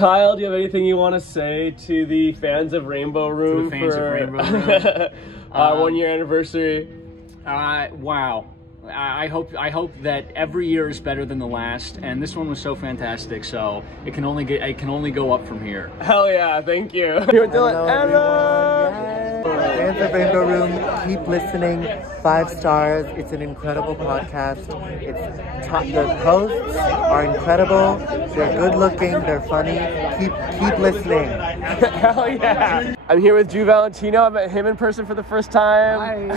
Kyle, do you have anything you want to say to the fans of Rainbow Room for 1 year anniversary? Wow. I hope that every year is better than the last, and this one was so fantastic. So it can only go up from here. Hell yeah! Thank you. Here with Dylan. Fans of Rainbow Room, keep listening. 5 stars. It's an incredible podcast. The hosts are incredible. They're good looking. They're funny. Keep listening. Hell yeah! I'm here with Valentino. I met him in person for the first time.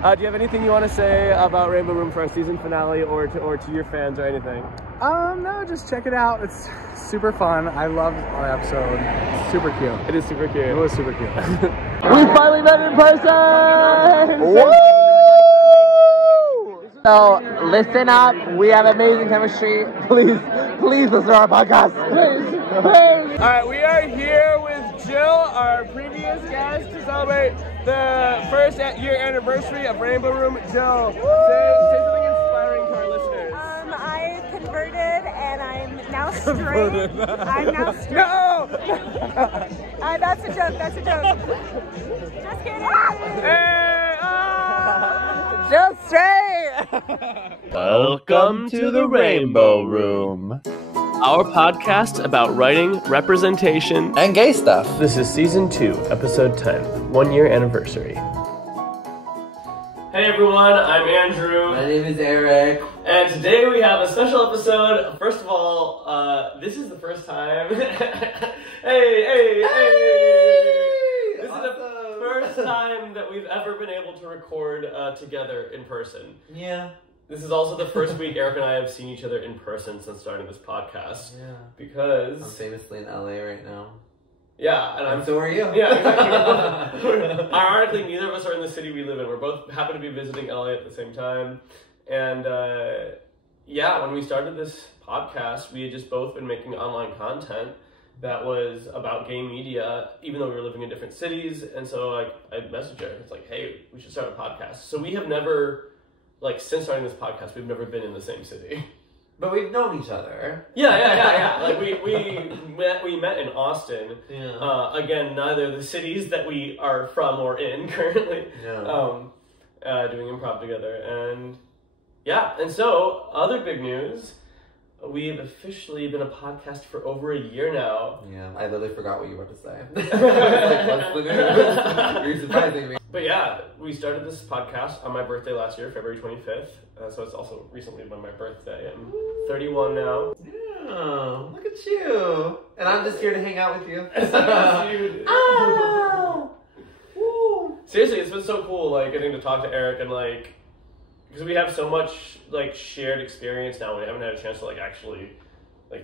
Hi. Do you have anything you want to say about Rainbow Room for our season finale, or to your fans, or anything? No, just check it out. It's super fun. I loved our episode. It's super cute. It is super cute. It was super cute. We finally met in person! Woo! So listen up. We have amazing chemistry. Please listen to our podcast. Please. All right, we are here with Jill, our previous guest, to celebrate the first year anniversary of Rainbow Room. Jill, say something inspiring to our listeners. I converted and I'm now straight. I'm now straight. No! That's a joke. Just kidding. Hey! Just straight. Welcome to the Rainbow Room, our podcast about writing, representation, And gay stuff. This is season 2, episode 10, 1 year anniversary. Hey everyone, I'm Andrew. My name is Eric. And today we have a special episode. First of all, this is the first time. Hey! This is the first time that we've ever been able to record together in person. Yeah. This is also the first week Eric and I have seen each other in person since starting this podcast. Yeah. Because I'm famously in LA right now. Yeah, and so are you. Yeah, exactly. Ironically, neither of us are in the city we live in. We're both happen to be visiting LA at the same time. And when we started this podcast, we had just both been making online content that was about gay media, even though we were living in different cities. And so I messaged her. It's like, hey, we should start a podcast. So we have never, since starting this podcast, we've never been in the same city. But we've known each other. Yeah. we met in Austin. Yeah. Again, neither the cities that we are from or in currently. Yeah. Doing improv together. And so, other big news, we've officially been a podcast for over a year now. Yeah, I literally forgot what you were about to say. I was like, what's the news? You're surprising me. But yeah, we started this podcast on my birthday last year, February 25th. So it's also recently been my birthday. I'm 31 now. Yeah, look at you. And I'm just here to hang out with you. Oh! Woo. Seriously, it's been so cool, getting to talk to Eric and, because we have so much, shared experience now. We haven't had a chance to, actually,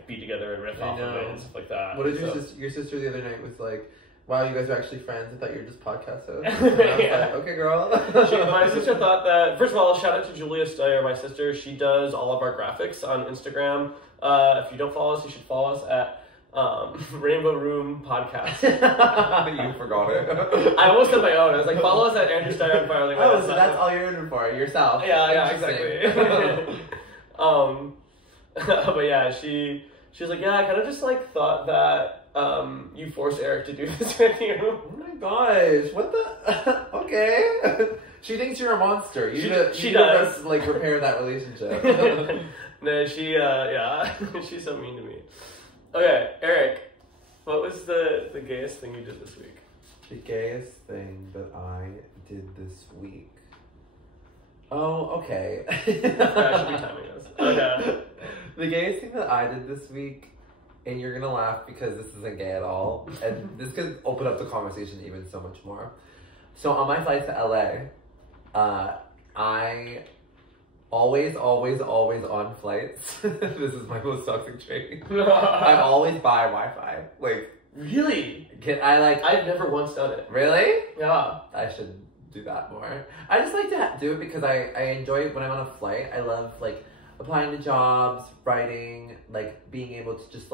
be together and riff off of it and stuff like that. What did your sister the other night was like, wow, you guys are actually friends. I thought you were just podcast hosts. And I was like, okay, girl. My sister thought that, first of all, shout out to Julia Steyer, my sister. She does all of our graphics on Instagram. If you don't follow us, you should follow us at Rainbow Room Podcast. You forgot it. I almost said my own. I was like, follow us at Andrew Steyer and Firely. Oh, so that's all you're in for, yourself. Yeah, exactly. But yeah, she was like, yeah, I kind of just thought that you forced Eric to do this with you. Oh my gosh, what the? Okay. She thinks you're a monster. She does. Repair that relationship. No, she's so mean to me. Okay, Eric, what was the gayest thing you did this week? The gayest thing that I did this week. Oh, okay. I should be timing this. Okay. The gayest thing that I did this week, and you're gonna laugh because this isn't gay at all, and this could open up the conversation even so much more. So on my flight to LA, I always on flights. This is my most toxic trait. I always buy Wi-Fi. Really? I've never once done it. Really? Yeah. I should do that more. I just like to do it because I enjoy when I'm on a flight. I love applying to jobs, writing, being able to just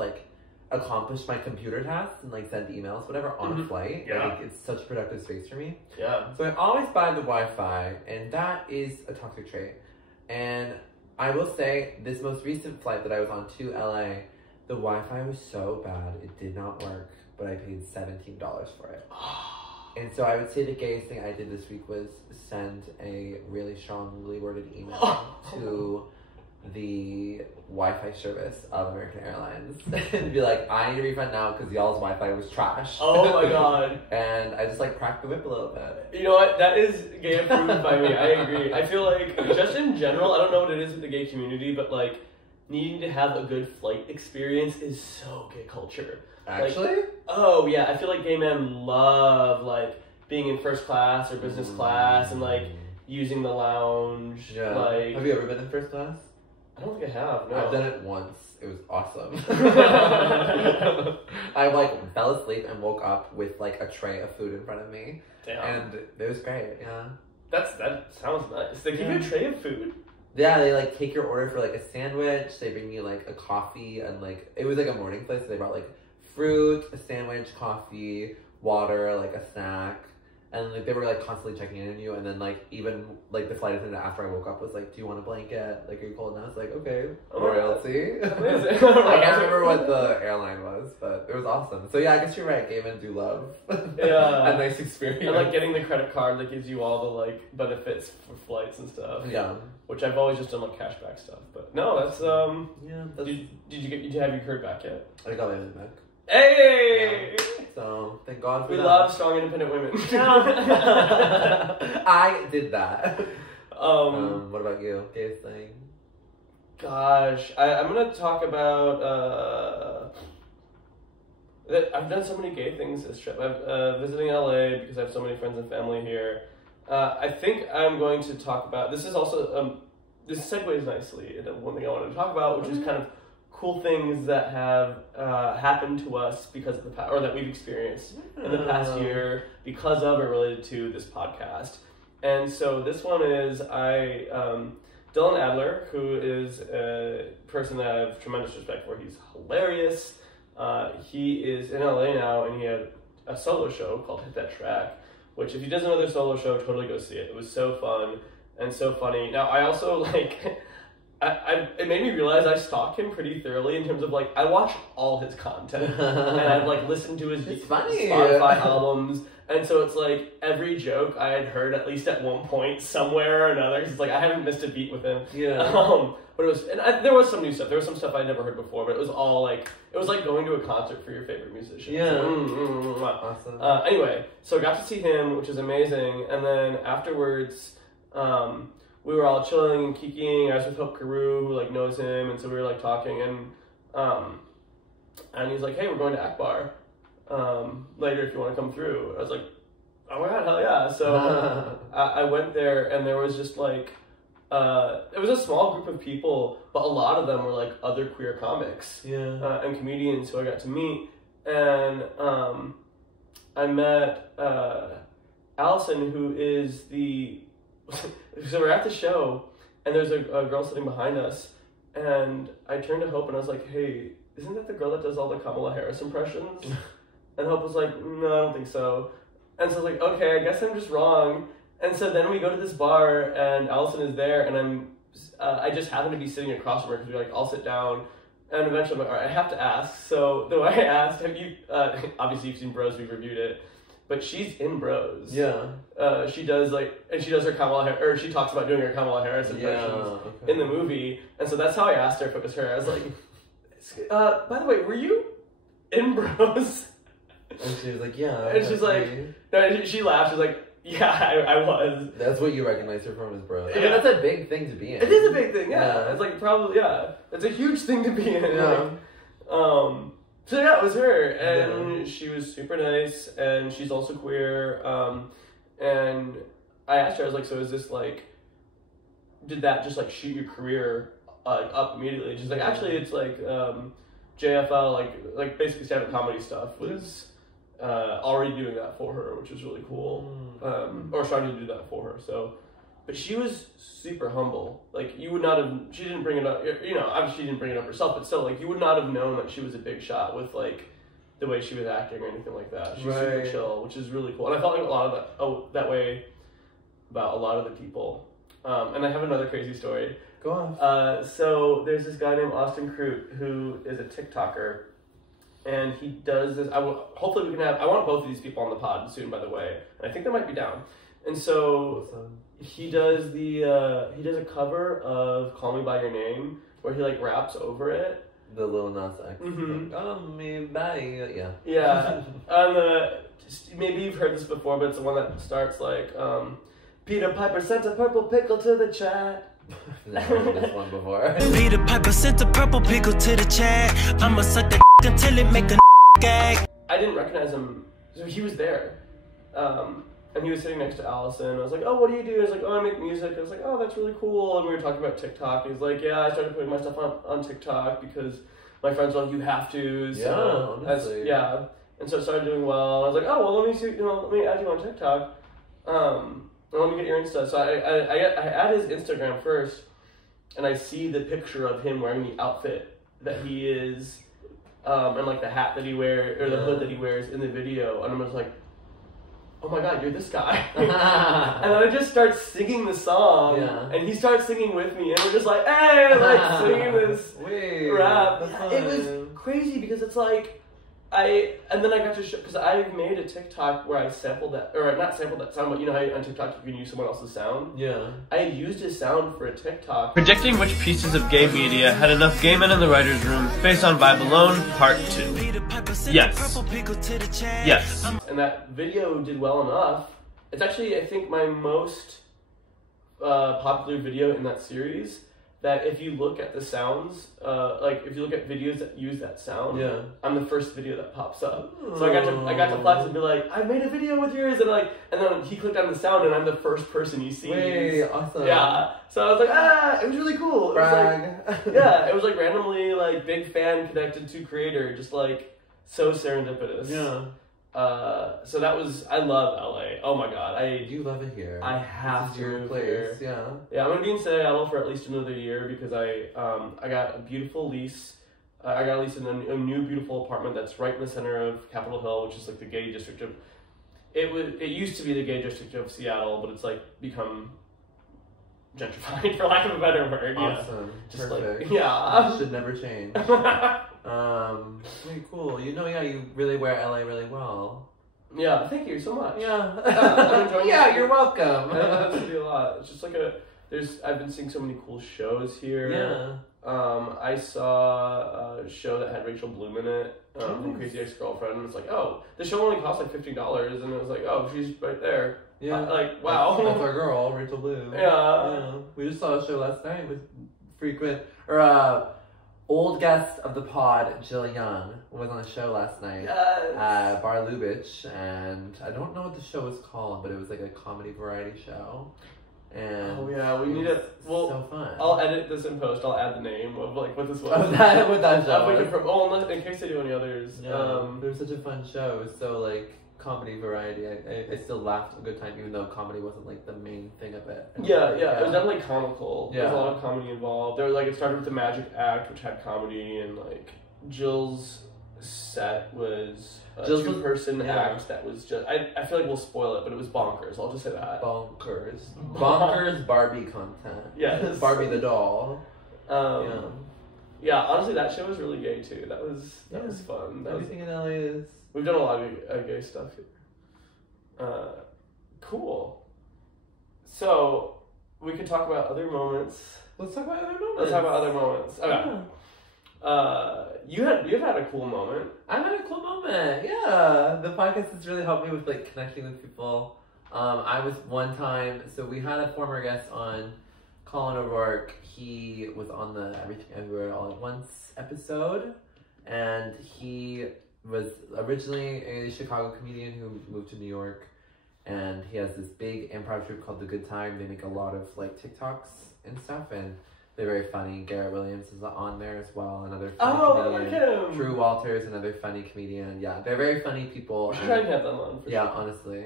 accomplish my computer tasks and send emails, whatever, on a flight. Yeah. It's such a productive space for me. Yeah. So I always buy the Wi-Fi, and that is a toxic trait. And I will say, this most recent flight that I was on to LA, The Wi-Fi was so bad, it did not work, but I paid $17 for it. And so I would say the gayest thing I did this week was send a really strongly worded email to the Wi-Fi service of American Airlines and be like, I need a refund now because y'all's Wi-Fi was trash. Oh my god. And I just like cracked the whip a little bit. You know what? That is gay approved by me. I agree. I feel like, just in general, I don't know what it is with the gay community, but like, needing to have a good flight experience is so gay culture. Actually? Like, oh yeah, I feel like gay men love like being in first class or business class and like using the lounge. Yeah. Like, have you ever been in first class? I don't think I have. No. I've done it once. It was awesome. I like fell asleep and woke up with like a tray of food in front of me. Damn. And it was great. Yeah. That sounds nice. They give you a tray of food. Yeah, they like take your order for like a sandwich. They bring you like a coffee and like it was like a morning place. So they brought like fruit, a sandwich, coffee, water, like a snack. And like they were like constantly checking in on you, and then like even like the flight attendant after I woke up was like, "Do you want a blanket? Like, are you cold?" And I was like, "Okay, royalty." I can't remember what the airline was, but it was awesome. So yeah, I guess you're right. Gay men do love a nice experience. And like getting the credit card that gives you all the like benefits for flights and stuff. Yeah, which I've always just done like cashback stuff. But no, that's yeah. That's... Did you have you heard back yet? I got my money back. Hey! Yeah. So thank God for we that. love strong, independent women. I did that. What about you? Gayest thing? Gosh, I'm gonna talk about that I've done so many gay things this trip. I'm visiting LA because I have so many friends and family here. I think I'm going to talk about this is also this segues nicely into one thing I wanted to talk about, which is kind of cool things that have happened to us because of the past, or that we've experienced in the past year because of or related to this podcast. And so this one is Dylan Adler, who is a person that I have tremendous respect for. He's hilarious. He is in LA now, and he had a solo show called Hit That Track, which if he does another solo show, totally go see it. It was so fun and so funny. Now, I also, like, it made me realize I stalk him pretty thoroughly in terms of, like, I watch all his content, and I've, like, listened to his Spotify albums, and so it's, like, every joke I had heard at least at one point, somewhere or another, because it's, like, I haven't missed a beat with him. Yeah. But it was, and there was some new stuff. There was some stuff I'd never heard before, but it was all, like, it was like going to a concert for your favorite musician. Yeah. So, Awesome. Anyway, so I got to see him, which is amazing, and then afterwards, we were all chilling and kikiing. I was with Hope Carew, who, like, knows him, and so we were, like, talking, and he's like, hey, we're going to Akbar later if you want to come through. I was like, oh my god, hell yeah. So I went there, and there was just, like, it was a small group of people, but a lot of them were, like, other queer comics and comedians who I got to meet, and I met Allison, who is so we're at the show, and there's a girl sitting behind us, and I turned to Hope, and I was like, hey, isn't that the girl that does all the Kamala Harris impressions? And Hope was like, no, I don't think so. And so I was like, okay, I guess I'm just wrong. And so then we go to this bar, and Allison is there, and I just happen to be sitting across from her, because we're like, I'll sit down. And eventually I'm like, all right, I have to ask. So the way I asked, have you, obviously you've seen Bros, we've reviewed it, but she's in Bros. Yeah. She does, like, and she does her Kamala Harris, or she talks about doing her Kamala Harris impressions in the movie. And so that's how I asked her if it was her. I was like, by the way, were you in Bros? And she was like, yeah. And she's like, no, she laughed. She's like, yeah, I was. That's what you recognize her from as Bros. I Yeah. mean, that's a big thing to be in. It is a big thing, yeah. Yeah. It's like probably, yeah. It's a huge thing to be in. Yeah. Like, so yeah, it was her, and she was super nice, and she's also queer. And I asked her, I was like, so is this like, did that just like shoot your career up immediately? She's like, actually, it's like JFL, like basically stand-up comedy stuff was already doing that for her, which was really cool. Or starting to do that for her. So, but she was super humble. Like, you would not have, she didn't bring it up, you know, obviously she didn't bring it up herself, but still, like, you would not have known that she was a big shot with, like, the way she was acting or anything like that. She was super chill, which is really cool. And I felt like a lot of that way about a lot of the people. And I have another crazy story. Go on. So there's this guy named Austin Crute who is a TikToker, and he does this. Hopefully we can have. I want both of these people on the pod soon, by the way, and I think they might be down. And so he does a cover of "Call Me by Your Name," where he like raps over it. The Lil Nas X. Mm-hmm. Call me by yeah. Yeah. Maybe you've heard this before, but it's the one that starts like, Peter Piper sent a purple pickle to the chat. Never heard this one before. Peter Piper sent a purple pickle to the chat. I'ma suck the until it make a gag. I didn't recognize him, so he was there. And he was sitting next to Allison. I was like, oh, what do you do? I was like, oh, I make music. I was like, oh, that's really cool. And we were talking about TikTok. He was like, yeah, I started putting my stuff on TikTok because my friends were like, you have to. So yeah, honestly. Yeah. And so I started doing well. I was like, oh, well, let me add you on TikTok. And let me get your Insta. So I add his Instagram first, and I see the picture of him wearing the outfit that he is, and like the hat that he wears, or the hood that he wears in the video. And I'm just like, oh my god, you're this guy. And then I just start singing the song, and he starts singing with me, and we're just like, hey, like singing this rap. It was crazy because it's like, and then I got to show, because I've made a TikTok where I sampled that, or not sampled that sound, but you know how on TikTok you can use someone else's sound? Yeah. I had used his sound for a TikTok. Predicting which pieces of gay media had enough gay men in the writer's room based on Vibe alone, part 2. Yes. Yes. And that video did well enough. It's actually, I think, my most popular video in that series. That if you look at the sounds, like if you look at videos that use that sound, I'm the first video that pops up. So I got to flex and be like, I made a video with yours, and then he clicked on the sound, and I'm the first person he sees. Wait, awesome. Yeah. So I was like, it was really cool. It Brag. was like, yeah, it was like randomly like big fan connected to creator, just like so serendipitous. Yeah. So that was, I love LA. Oh my god, You love it here. I have to move place. here. Yeah, I'm gonna be in Seattle for at least another year because I got a beautiful lease. I got a lease in a new beautiful apartment that's right in the center of Capitol Hill, which is like the gay district of. It used to be the gay district of Seattle, but it's like become gentrified, for lack of a better word. Awesome. Yeah. Just perfect. like, yeah. Should never change. Very cool. You really wear LA really well. Yeah, thank you so much. Yeah. I'm enjoying yeah, you're welcome. That's really a lot. It's just like I've been seeing so many cool shows here. Yeah. I saw a show that had Rachel Bloom in it, from Crazy Ex-Girlfriend, and it's like, oh, the show only cost like $15, and it was like, oh, she's right there. Yeah. Like, wow. That's our girl, Rachel Bloom. Yeah. We just saw a show last night with old guest of the pod, Jill Young, was on the show last night. Yes. Bar Lubitsch, and I don't know what the show was called, but it was like a comedy variety show. And oh yeah, we need it. Well, so fun. I'll edit this in post. I'll add the name of like what this was. What that show unless, in case they do any others. Yeah. It was such a fun show. It was so like comedy variety. I still laughed a good time, even though comedy wasn't like the main thing of it. Yeah. It was definitely comical. Yeah. There was a lot of comedy involved. There was like, it started with the Magic Act, which had comedy, and like Jill's set was a two-person act that was just, I feel like we'll spoil it, but it was bonkers. I'll just say that. Bonkers Barbie content. Yes. Barbie the doll. Yeah, honestly, that show was really gay too. That was fun. Everything in LA is. We've done a lot of gay stuff here. Cool. So we could talk about other moments. Let's talk about other moments. Okay. Yeah. You've had a cool moment. I've had a cool moment. Yeah, the podcast has really helped me with like connecting with people. I was one time, so we had a former guest on, Colin O'Rourke. He was on the Everything Everywhere All at Once episode, and he was originally a Chicago comedian who moved to New York, and he has this big improv troupe called The Good Time. They make a lot of like TikToks and stuff, and they're very funny. Garrett Williams is on there as well, another funny comedian. I like him. Drew Walters, another funny comedian. Yeah, they're very funny people. We should try and have them on. Yeah, sure. Honestly.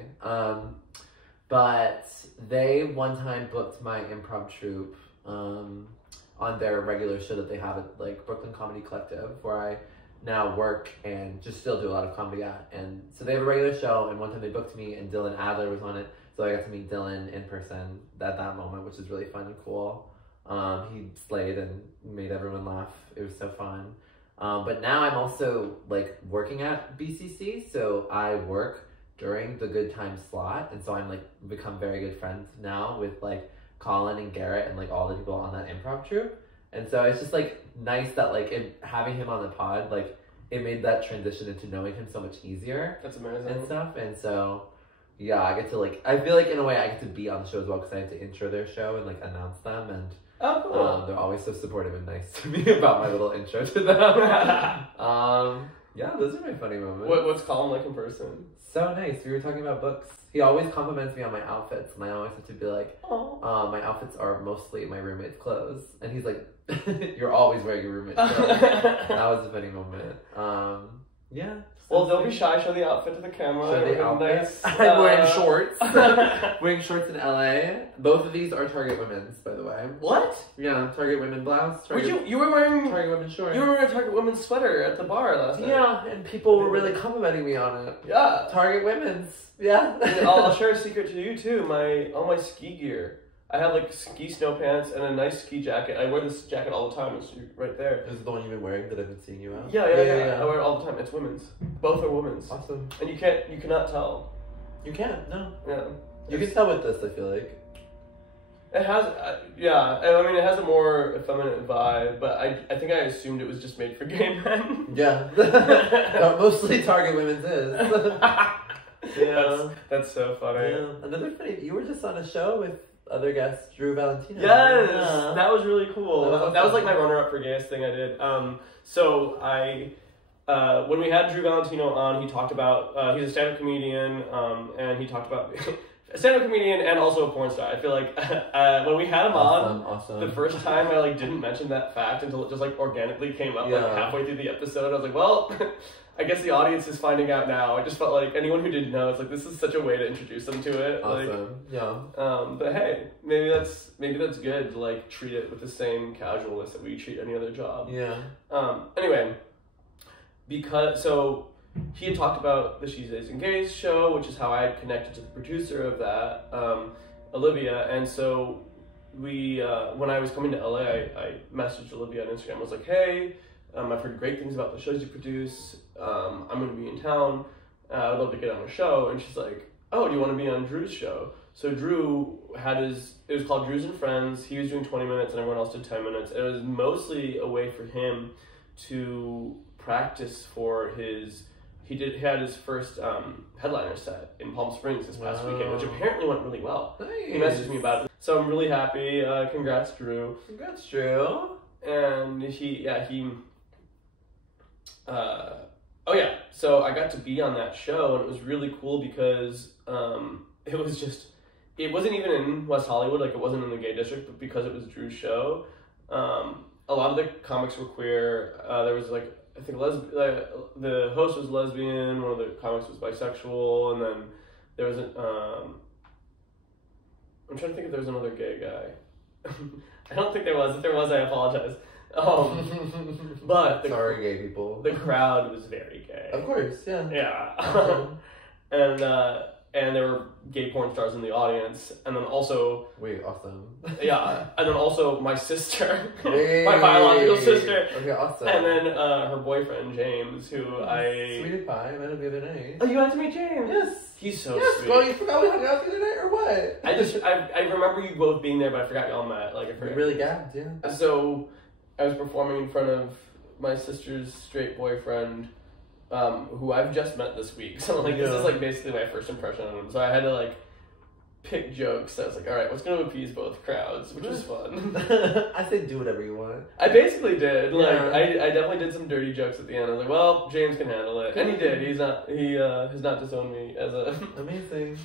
But they one time booked my improv troupe on their regular show that they have at like Brooklyn Comedy Collective, where I now work and just still do a lot of comedy at. And so they have a regular show, and one time they booked me, and Dylan Adler was on it, so I got to meet Dylan in person at that moment, which is really fun and cool. He slayed and made everyone laugh. It was so fun. But now I'm also like working at BCC, so I work during the good time slot, and so I'm like become very good friends now with like Colin and Garrett and like all the people on that improv troupe. And so it's just like nice that like having him on the pod, like it made that transition into knowing him so much easier. That's amazing. And stuff. And so yeah, I get to like, I feel like in a way I get to be on the show as well because I have to intro their show and like announce them, and oh, cool. they're always so supportive and nice to me about my little intro to them. Yeah, those are my funny moments. What's Colin like in person? So nice. We were talking about books. He always compliments me on my outfits, and I always have to be like, my outfits are mostly my roommate's clothes. And he's like, you're always wearing your roommate's clothes. That was a funny moment. Yeah. Well, don't be shy. Show the outfit to the camera. Show the outfit. Nice, I'm wearing shorts. Wearing shorts in LA. Both of these are Target Women's, by the way. What? Yeah, Target Women blouse. You were wearing Target Women shorts. You were wearing a Target Women's sweater at the bar last night. Yeah, and people were really complimenting me on it. Yeah. Target Women's. Yeah. I'll share a secret to you too. All my ski gear. I have like ski snow pants and a nice ski jacket. I wear this jacket all the time. It's right there. Is it the one you've been wearing that I've been seeing you out? Yeah. I wear it all the time. It's women's. Both are women's. Awesome. And you cannot tell. You can't. No. Yeah. You can tell with this. I feel like. It has, yeah. I mean, it has a more effeminate vibe, but I think I assumed it was just made for gay men. Yeah. Mostly Target Women's is. Yeah. That's so funny. Yeah. Another funny. You were just on a show with other guest Drew Valentino. Yes, yeah. That was really cool. That was like my runner-up for gayest thing I did. So I, when we had Drew Valentino on, he talked about, he's a stand-up comedian, and he talked about, a stand-up comedian and also a porn star. I feel like when we had him on, the first time I like didn't mention that fact until it just like organically came up like halfway through the episode. I was like, well, I guess the audience is finding out now. I just felt like anyone who didn't know, it's like this is such a way to introduce them to it. Awesome. Like, yeah. But hey, maybe that's good to like treat it with the same casualness that we treat any other job. Yeah. Anyway, so he had talked about the She's Ace and Gays show, which is how I had connected to the producer of that, Olivia. And so we, when I was coming to LA, I messaged Olivia on Instagram. I was like, hey, I've heard great things about the shows you produce. I'm going to be in town. I'd love to get on a show. And she's like, oh, do you want to be on Drew's show? So Drew had it was called Drews and Friends. He was doing 20 minutes and everyone else did 10 minutes. It was mostly a way for him to practice for he had his first headliner set in Palm Springs this past weekend, which apparently went really well. Nice. He messaged me about it. So I'm really happy. Congrats, Drew. Congrats, Drew. And so I got to be on that show, and it was really cool because it wasn't even in West Hollywood, like it wasn't in the gay district, but because it was Drew's show, a lot of the comics were queer. There was like, I think the host was lesbian, one of the comics was bisexual, and then there was I'm trying to think if there was another gay guy. I don't think there was. If there was, I apologize. But sorry, gay people. The crowd was very gay. Of course, yeah. Yeah. And there were gay porn stars in the audience, and then also awesome. Yeah, and then also my sister, Hey. my biological sister. Okay, awesome. And then her boyfriend James, who Sweetie pie, I met him the other night. Oh, you got to meet James? Yes. He's so sweet. Girl, you forgot we hung out the other night, or what? I remember you both being there, but I forgot y'all met. Like, I forgot. We really gagged, yeah. So I was performing in front of my sister's straight boyfriend, who I've just met this week. So like this is like basically my first impression on him. So I had to like pick jokes. I was like, all right, what's going to appease both crowds, which was fun. I said do whatever you want. I basically did. Like I definitely did some dirty jokes at the end. I was like, well, James can handle it, and he did. He has not disowned me as a amazing.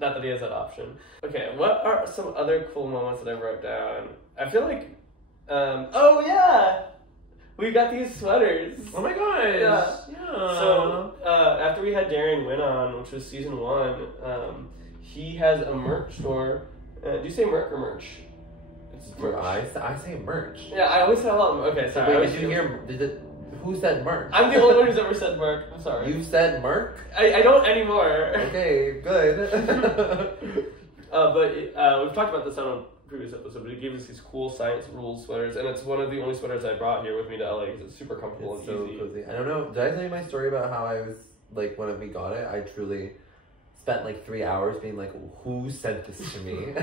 Not that he has that option. Okay, what are some other cool moments that I wrote down? I feel like, oh yeah. We got these sweaters. Oh my gosh. Yeah. So, after we had Darian Wynn on, which was season 1, he has a merch store. Do you say merch or merch? It's merch. I say merch. Yeah, I always say a lot. Okay, sorry. Wait, did you hear? Who said merch? I'm the only one who's ever said merch. I'm sorry. You said merch? I don't anymore. Okay, good. But we've talked about this on previous episode, but he gave us these cool science rules sweaters, and it's one of the only sweaters I brought here with me to LA because it's super comfortable It's and so easy. cozy. I don't know. Did I tell you my story about how I was like when we got it? I truly spent like 3 hours being like, who sent this to me?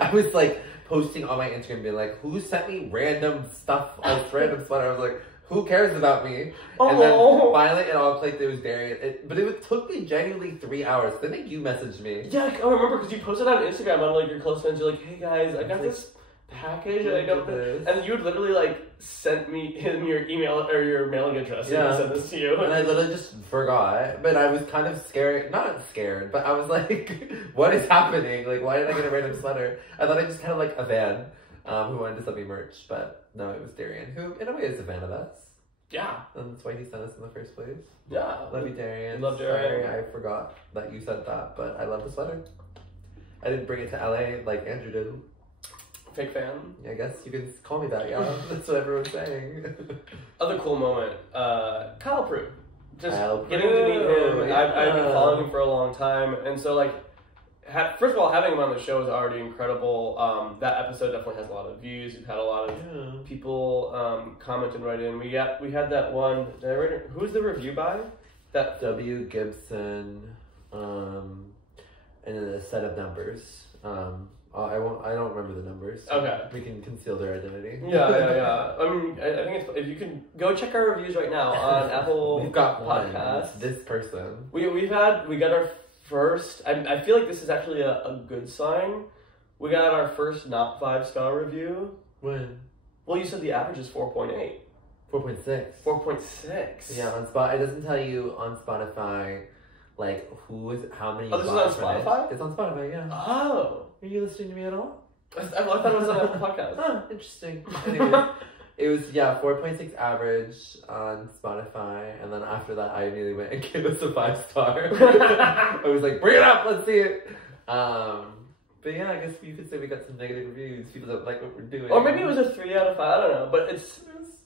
I was like posting on my Instagram being like, who sent me random stuff, a random sweater? I was like, who cares about me? And then finally it all clicked. It was Darian. But it took me genuinely 3 hours. I think you messaged me. Yeah, I remember because you posted on Instagram on like your close friends. You're like, hey guys, I got this package and I don't. And you would literally like sent me in your email or your mailing address and I sent this to you. And I literally just forgot. But I was kind of scared. Not scared, but I was like, what is happening? Like, why did I get a random sweater? I thought I just had like a fan who wanted to send me merch, but no, it was Darian, who in a way is a fan of us. Yeah. And that's why he sent us in the first place. Yeah. Love you, Darian. Love Darian. Sorry, I forgot that you said that, but I love the sweater. I didn't bring it to LA like Andrew did. Fake fan. I guess you can call me that, yeah. That's what everyone's saying. Other cool moment, Kyle Prue. Just Kyle getting to meet him. yeah. I've been following him for a long time, and so like, first of all, having him on the show is already incredible. That episode definitely has a lot of views. We've had a lot of people comment and write in. We had that one. Did I write it? Who's the review by? That W. Gibson, and then a set of numbers. I don't remember the numbers. Okay. We can conceal their identity. Yeah. I mean, I think if you can go check our reviews right now on Apple. We've got Podcasts. one. It's this person. We got our first. I feel like this is actually a good sign. We got our first not 5-star review. When? Well, you said the average is 4.8. 4.6. 4.6. Yeah, on Spotify. It doesn't tell you on Spotify, like how many. Oh, this is bought on from it. Spotify? It's on Spotify, yeah. Oh. Are you listening to me at all? I thought it was on Apple Podcast. Oh, interesting. Anyway, it was 4.6 average on Spotify, and then after that, I immediately went and gave us a 5-star. I was like, bring it up, let's see it. But yeah, I guess you could say we got some negative reviews. People don't like what we're doing. Or maybe it was a 3 out of 5. I don't know, but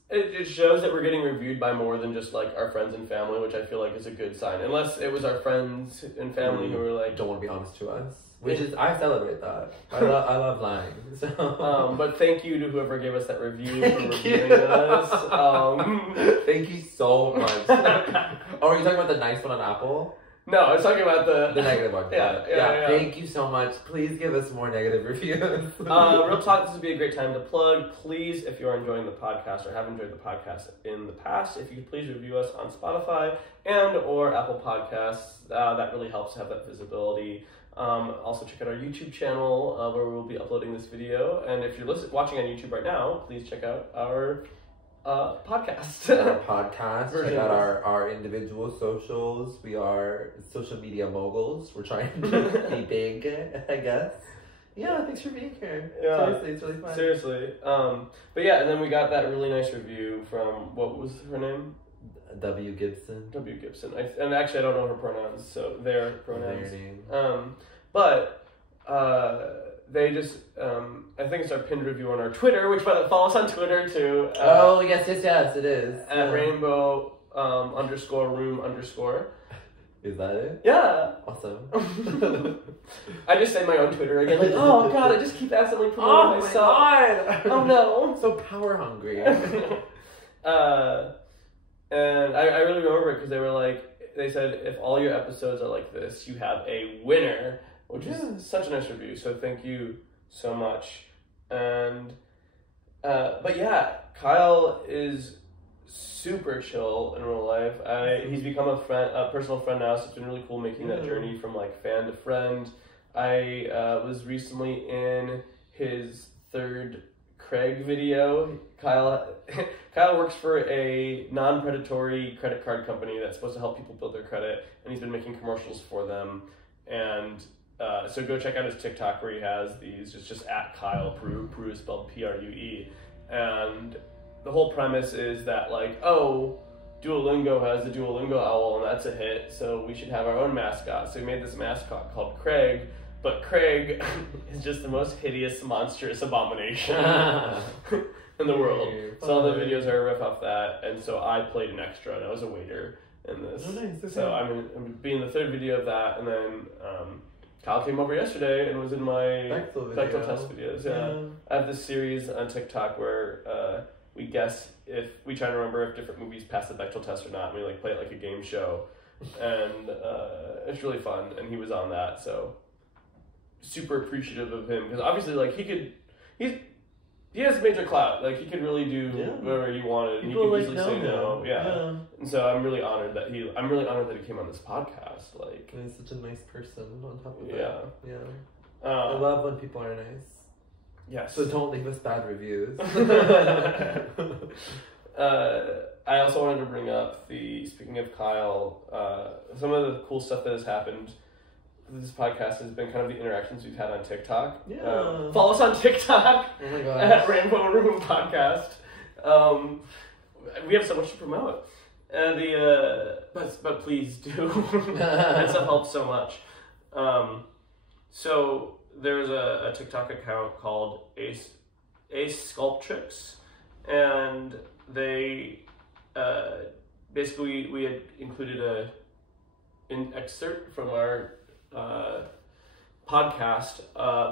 it shows that we're getting reviewed by more than just like our friends and family, which I feel like is a good sign. Unless it was our friends and family who were like, don't want to be honest to us. Which is, I celebrate that. I love lying. So. But thank you to whoever gave us that review for reviewing us. Thank you so much. Oh, are you talking about the nice one on Apple? No, I was talking about the negative one. Yeah. Thank you so much. Please give us more negative reviews. Real talk, this would be a great time to plug. Please, if you are enjoying the podcast or have enjoyed the podcast in the past, if you could please review us on Spotify and or Apple Podcasts. That really helps to have that visibility. Also check out our YouTube channel where we will be uploading this video. And if you're watching on YouTube right now, please check out our podcast. Our podcast. Check out our individual socials. We are social media moguls. We're trying to be big, I guess. Yeah, thanks for being here. Yeah. Seriously, it's really fun. Seriously. But yeah, and then we got that really nice review from, what was her name? W. Gibson. W. Gibson. And actually, I don't know her pronouns, so their pronouns. Their name. But they just, I think it's our pinned review on our Twitter, which follow us on Twitter too. Oh, yes, it is. At rainbow _room_. Is that it? Yeah. Awesome. I just say my own Twitter again, like, oh god, I just keep accidentally promoting myself. God. Oh no. I'm so power hungry. And I really remember it because they said, if all your episodes are like this, you have a winner, which is such a nice review. So thank you so much. And, but yeah, Kyle is super chill in real life. He's become a personal friend now, so it's been really cool making that journey from like fan to friend. I was recently in his third Craig video. Kyle works for a non-predatory credit card company that's supposed to help people build their credit, and he's been making commercials for them. And so go check out his TikTok where he has these. It's just at Kyle Prue. Prue is spelled Prue. And the whole premise is that like, oh, Duolingo has the Duolingo owl, and that's a hit, so we should have our own mascot. So he made this mascot called Craig. But Craig is just the most hideous, monstrous abomination in the world. So all the videos are a riff off that, and so I played an extra, and I was a waiter in this. Oh, nice. Okay. So I'm being the third video of that, and then Kyle came over yesterday and was in my Bechtel Bechtel test videos. Yeah. I have this series on TikTok where we guess if we try to remember if different movies pass the Bechtel test or not. And we like play it like a game show, and it's really fun. And he was on that, so super appreciative of him because obviously like he has major clout. Like he could really do whatever he wanted. People he could like easily know say him. no. Yeah. And so I'm really honored that he came on this podcast. Like, and he's such a nice person on top of it. Yeah. I love when people are nice. Yes. So don't leave us bad reviews. I also wanted to bring up speaking of Kyle, some of the cool stuff that has happened. This podcast has been kind of the interactions we've had on TikTok. Yeah. Follow us on TikTok Oh my god. at Rainbow Room Podcast. We have so much to promote. But please do. That stuff helps so much. So there's a TikTok account called Ace Sculptrix, and they basically we had included an excerpt from our podcast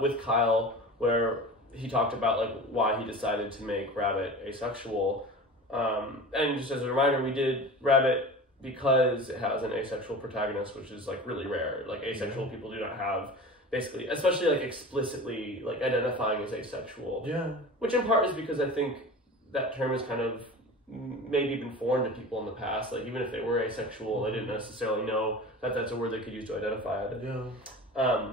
with Kyle where he talked about like why he decided to make Rabbit asexual, and just as a reminder, we did Rabbit because it has an asexual protagonist, which is like really rare. Like asexual people do not have, basically, especially like explicitly like identifying as asexual. Yeah. Which in part is because I think that term has kind of maybe been foreign to people in the past. Like even if they were asexual, they didn't necessarily know that that's a word they could use to identify it. Yeah.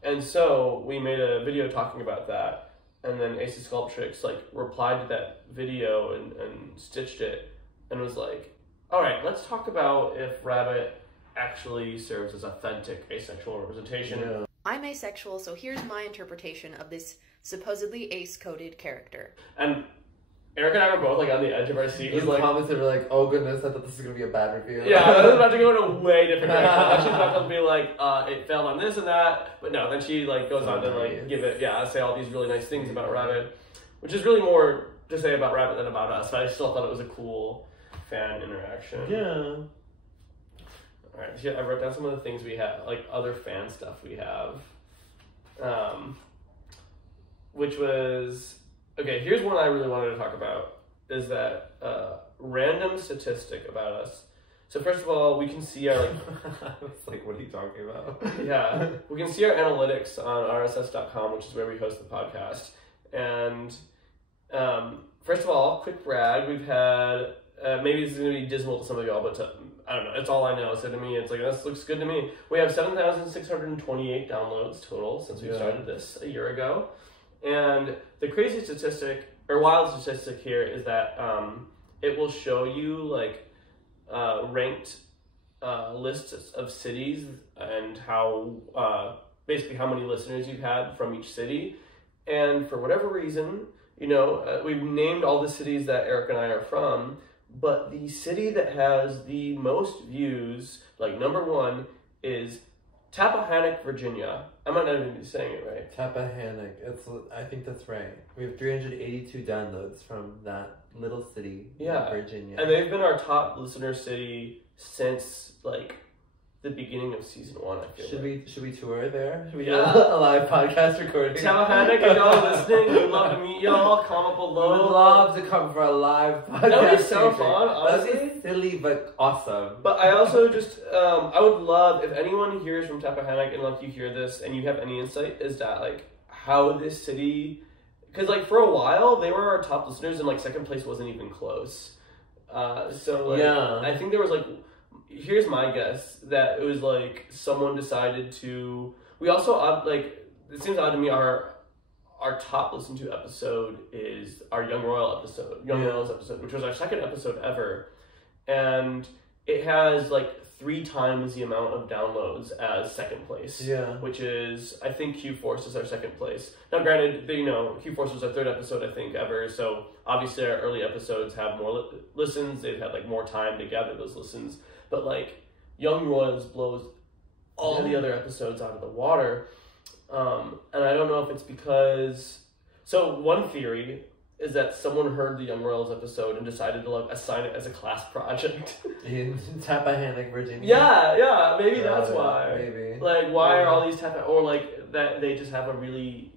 And so we made a video talking about that, and then Ace Sculptrix like replied to that video and stitched it and was like, all right, let's talk about if Rabbit actually serves as authentic asexual representation. Yeah. I'm asexual, so here's my interpretation of this supposedly ace-coded character. And Eric and I were both like on the edge of our seat. These Like, comments were like, oh goodness, I thought this was gonna be a bad review. yeah, I was about to go in a way different direction. I was about to be like, it failed on this and that, but no. Then she like goes on to like give it, say all these really nice things about Rabbit, which is really more to say about Rabbit than about us. But I still thought it was a cool fan interaction. Yeah. All right, so I wrote down some of the things we have, like other fan stuff we have, which was. Okay, here's one I really wanted to talk about, is that random statistic about us. So first of all, we can see our, like... I was like, what are you talking about? Yeah, we can see our analytics on rss.com, which is where we host the podcast. And first of all, quick brag, we've had, maybe this is going to be dismal to some of y'all, but I don't know, it's all I know. So to me, it's like, this looks good to me. We have 7,628 downloads total since we started this a year ago. And the crazy statistic, or wild statistic here, is that it will show you like ranked lists of cities and how basically how many listeners you've had from each city. And for whatever reason, we've named all the cities that Eric and I are from, but the city that has the most views, like number one, is Tappahannock, Virginia. I might not even be saying it right. Tappahannock. I think that's right. We have 382 downloads from that little city in Virginia. And they've been our top listener city since like the beginning of season 1, I feel Should we tour there? Should we do Yeah. a live podcast recording? Tappahannock, if y'all are listening, we'd love to meet y'all. Comment below. We would love to come for a live podcast. That would be so taping. fun, honestly. That would be silly but awesome. But I also just, I would love, if anyone hears from Tappahannock and like you hear this and you have any insight, is that like how this city, because like for a while they were our top listeners and like second place wasn't even close. So like, I think there was like, here's my guess, that it was like someone decided to, we also like, it seems odd to me, our top listened to episode is our Young Royals episode, which was our second episode ever, and it has like 3 times the amount of downloads as second place, which is, I think Q-Force is our second place. Now granted, Q-Force was our 3rd episode I think ever, so obviously our early episodes have more listens, they've had like more time to gather those listens, but like Young Royals blows all the other episodes out of the water, and I don't know if it's because, so one theory is that someone heard the Young Royals episode and decided to like assign it as a class project. In Tap by Hand like Virginia. Yeah, maybe that's why. Maybe. Like, why are all these or like that they just have a really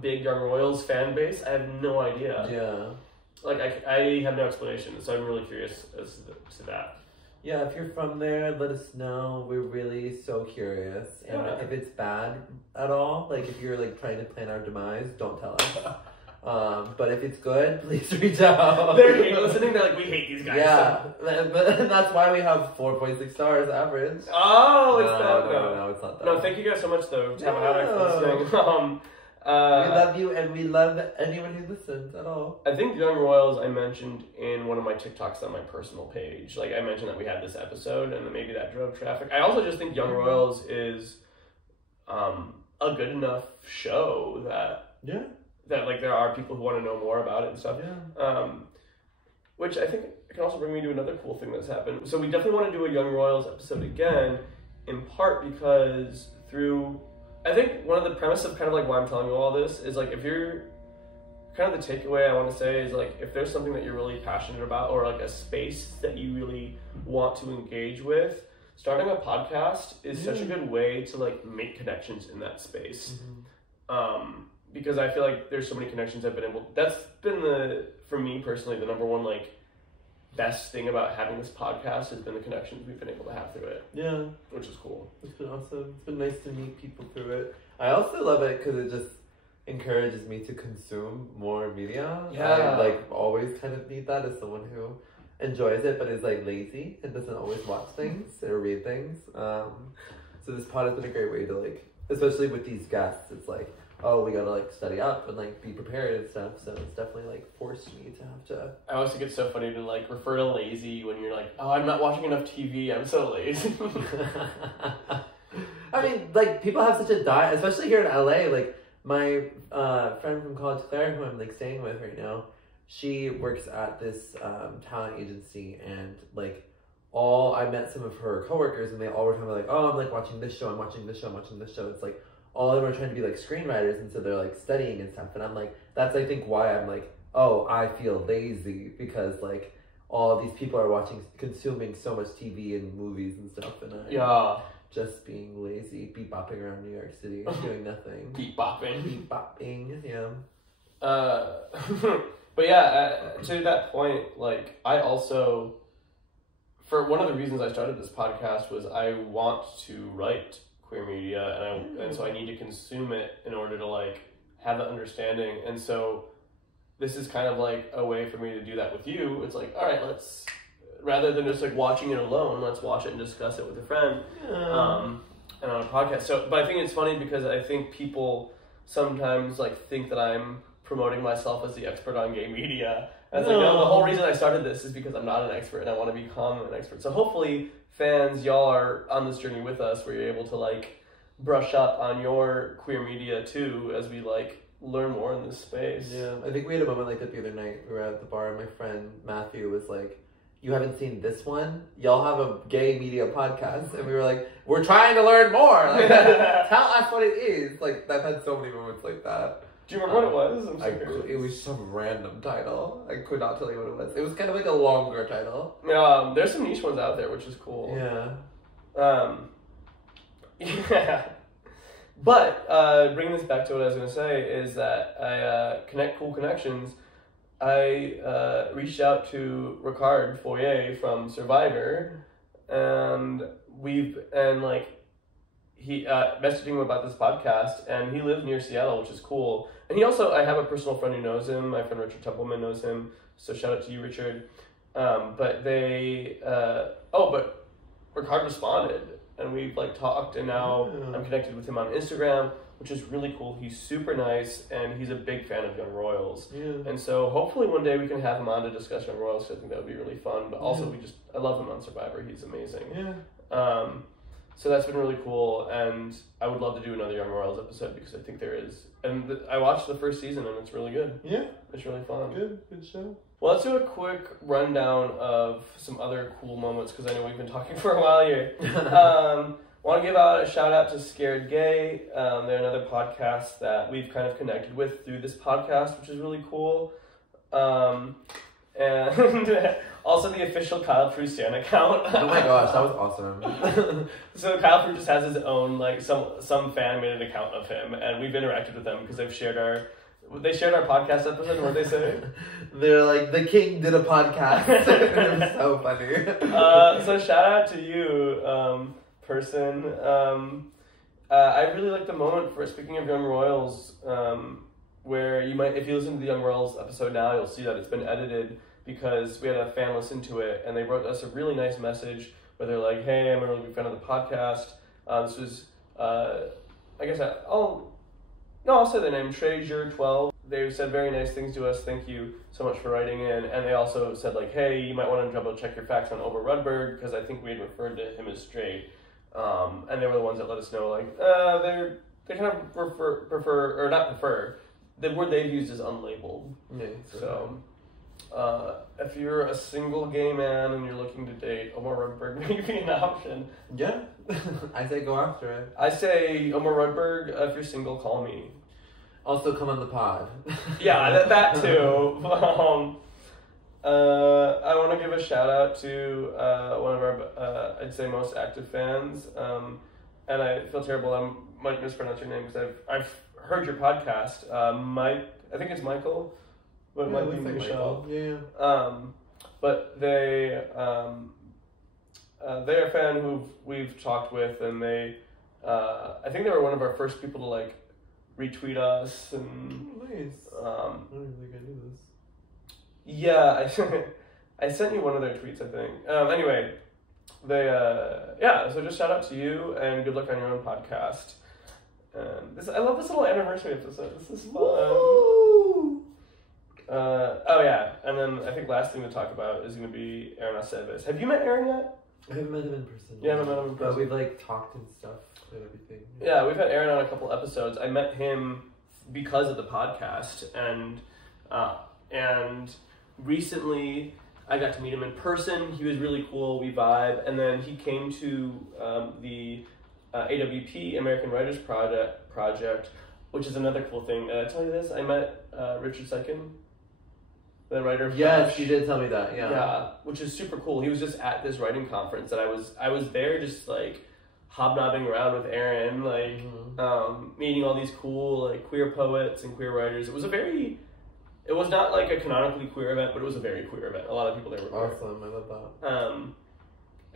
big Young Royals fan base? I have no idea. Yeah. Like, I have no explanation, so I'm really curious as to that. Yeah, if you're from there, let us know. We're really so curious. And if it's bad at all, like if you're like trying to plan our demise, don't tell us. But if it's good, please reach out. They're listening, they're like, we hate these guys. Yeah, but that's why we have 4.6 stars average. Oh, it's No, it's not that. No, thank you guys so much, though, to have listening. We love you, and we love anyone who listens at all. I think Young Royals I mentioned in one of my TikToks on my personal page. Like, I mentioned that we had this episode, and then maybe that drove traffic. I also just think Young Royals is a good enough show that... Yeah. That, like, there are people who want to know more about it and stuff. Yeah. Which I think can also bring me to another cool thing that's happened. So we definitely want to do a Young Royals episode again, in part because I think one of the premise of kind of like why I'm telling you all this is like if you're, kind of the takeaway I want to say is like if there's something that you're really passionate about or like a space that you really want to engage with, starting a podcast is such a good way to like make connections in that space. Because I feel like there's so many connections that's been for me personally, the number one like best thing about having this podcast has been the connections we've been able to have through it. Yeah. Which is cool. It's been awesome. It's been nice to meet people through it. I also love it because it just encourages me to consume more media. Yeah. I like always kind of need that as someone who enjoys it but is like lazy and doesn't always watch things or read things. So this pod has been a great way to like, especially with these guests, it's like, oh, we gotta like study up and like be prepared and stuff. So it's definitely like forced me to have to. I always think it's so funny to like refer to lazy when you're like, oh, I'm not watching enough TV. I'm so lazy. I mean, like people have such a diet, especially here in LA. Like my friend from College Claire, who I'm like staying with right now, she works at this talent agency, and like I met some of her coworkers, and they all were talking about like, oh, I'm like watching this show, I'm watching this show, I'm watching this show. It's like. All of them are trying to be like screenwriters, and so they're like studying and stuff. And I'm like, that's I think why I'm like, oh, I feel lazy because like all these people are consuming so much TV and movies and stuff, and I'm just being lazy, beat bopping around New York City, doing nothing. Beat bopping, yeah. But yeah, to that point, like I also, for one of the reasons I started this podcast was I want to write queer media, and so I need to consume it in order to like have that understanding. And so this is kind of like a way for me to do that with you. It's like, all right, let's, rather than just like watching it alone, let's watch it and discuss it with a friend, and on a podcast. So, but I think it's funny because I think people sometimes like think that I'm promoting myself as the expert on gay media. And it's like, no, the whole reason I started this is because I'm not an expert and I want to become an expert. So hopefully fans, y'all are on this journey with us where you're able to like brush up on your queer media too as we like learn more in this space. Yeah, I think we had a moment like that the other night. We were at the bar and my friend Matthew was like, you haven't seen this one? Y'all have a gay media podcast. And we were like, we're trying to learn more. Like, tell us what it is. Like, I've had so many moments like that. Do you remember what it was? It was some random title. I could not tell you what it was. It was kind of like a longer title. There's some niche ones out there, which is cool. Yeah. Yeah. But bringing this back to what I was going to say is that I connect cool connections. I reached out to Ricard Foyer from Survivor, and he messaging him about this podcast, and he lives near Seattle, which is cool. And he also, I have a personal friend who knows him. My friend Richard Templeman knows him, so shout out to you, Richard. But Ricard responded, and we've like talked, and now I'm connected with him on Instagram, which is really cool. He's super nice, and he's a big fan of Young Royals. Yeah. And so hopefully one day we can have him on to discuss Young Royals, because I think that would be really fun. But also I love him on Survivor. He's amazing. Yeah. So that's been really cool, and I would love to do another Young Royals episode because I think there is. And I watched the first season, and it's really good. Yeah. It's really fun. Good show. Well, let's do a quick rundown of some other cool moments, because I know we've been talking for a while here. Want to give out a shout out to Scared Gay. They're another podcast that we've kind of connected with through this podcast, which is really cool. And also the official Kyle Prue Stan account. Oh my gosh, that was awesome. So Kyle Prue just has his own, like, some fan made an account of him, and we've interacted with them because they shared our podcast episode. What they say? They're like, the king did a podcast. It was so funny. So shout out to you, person. I really like the moment for, speaking of Young Royals, where you might, if you listen to the Young Royals episode now, you'll see that it's been edited because we had a fan listen to it and they wrote us a really nice message where they're like, hey, I'm a really big fan of the podcast. This was, I'll say the name, Treasure12. They said very nice things to us. Thank you so much for writing in. And they also said, like, hey, you might want to double check your facts on Omer Rudberg because I think we had referred to him as straight. And they were the ones that let us know, like, they kind of prefer. The word they've used is unlabeled. Yeah, so, if you're a single gay man and you're looking to date, Omer Rudberg may be an option. Yeah, I say go after it. I say, Omer Rudberg, if you're single, call me. Also, come on the pod. Yeah, that too. I want to give a shout out to one of our, I'd say, most active fans. And I feel terrible. I might mispronounce your name because I've heard your podcast. Mike, I think it's Michael. But it might be Michelle. Yeah. But they're a fan who we've talked with, and they, I think they were one of our first people to like retweet us and. Oh, nice. I don't think I knew this. Yeah, I sent you one of their tweets, I think. Anyway, they, so just shout out to you and good luck on your own podcast. And I love this little anniversary episode. This is fun. Woo! And then I think last thing to talk about is going to be Aaron Aceves. Have you met Aaron yet? I haven't met him in person. Yeah, I haven't met him in person. But we've like talked and stuff and everything. Yeah, we've had Aaron on a couple episodes. I met him because of the podcast, and recently I got to meet him in person. He was really cool. We vibe, and then he came to the AWP American Writers Project, which is another cool thing. Did I tell you this? I met Richard Seiken, the writer of Yes, Flash. you did tell me that. Yeah, which is super cool. He was just at this writing conference, and I was there just like hobnobbing around with Aaron, like meeting all these cool like queer poets and queer writers. It was not like a canonically queer event, but it was a very queer event. A lot of people there were queer. Awesome, I love that.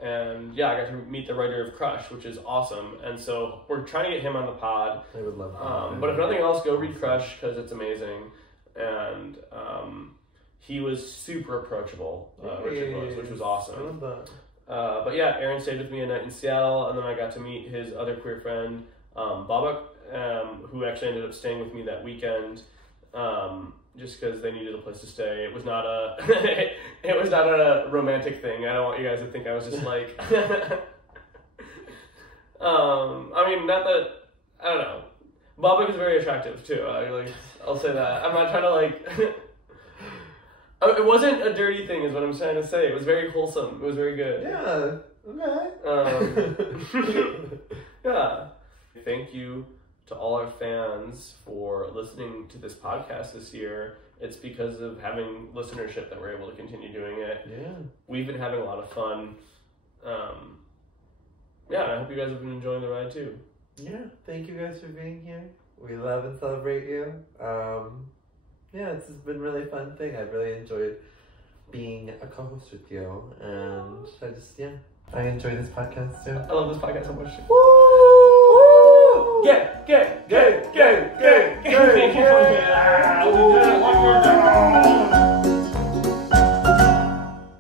And yeah, I got to meet the writer of Crush, which is awesome. And so we're trying to get him on the pod. I would love that. But if nothing else, go read Crush because it's amazing. And he was super approachable, Richard was, which was awesome. I love that. But yeah, Aaron stayed with me a night in Seattle, and then I got to meet his other queer friend, Babak, who actually ended up staying with me that weekend. Just because they needed a place to stay. It was not a romantic thing. I don't want you guys to think I was just like I mean, not that, I don't know. Babak is very attractive too. I'll say that. I'm not trying to like it wasn't a dirty thing is what I'm trying to say. It was very wholesome. It was very good. Yeah. Okay. Yeah. Thank you to all our fans for listening to this podcast this year. It's because of having listenership that we're able to continue doing it. Yeah. We've been having a lot of fun. And I hope you guys have been enjoying the ride too. Yeah, thank you guys for being here. We love and celebrate you. It's been a really fun thing. I've really enjoyed being a co-host with you. And I enjoy this podcast too. I love this podcast so much. Woo! Get. Yeah.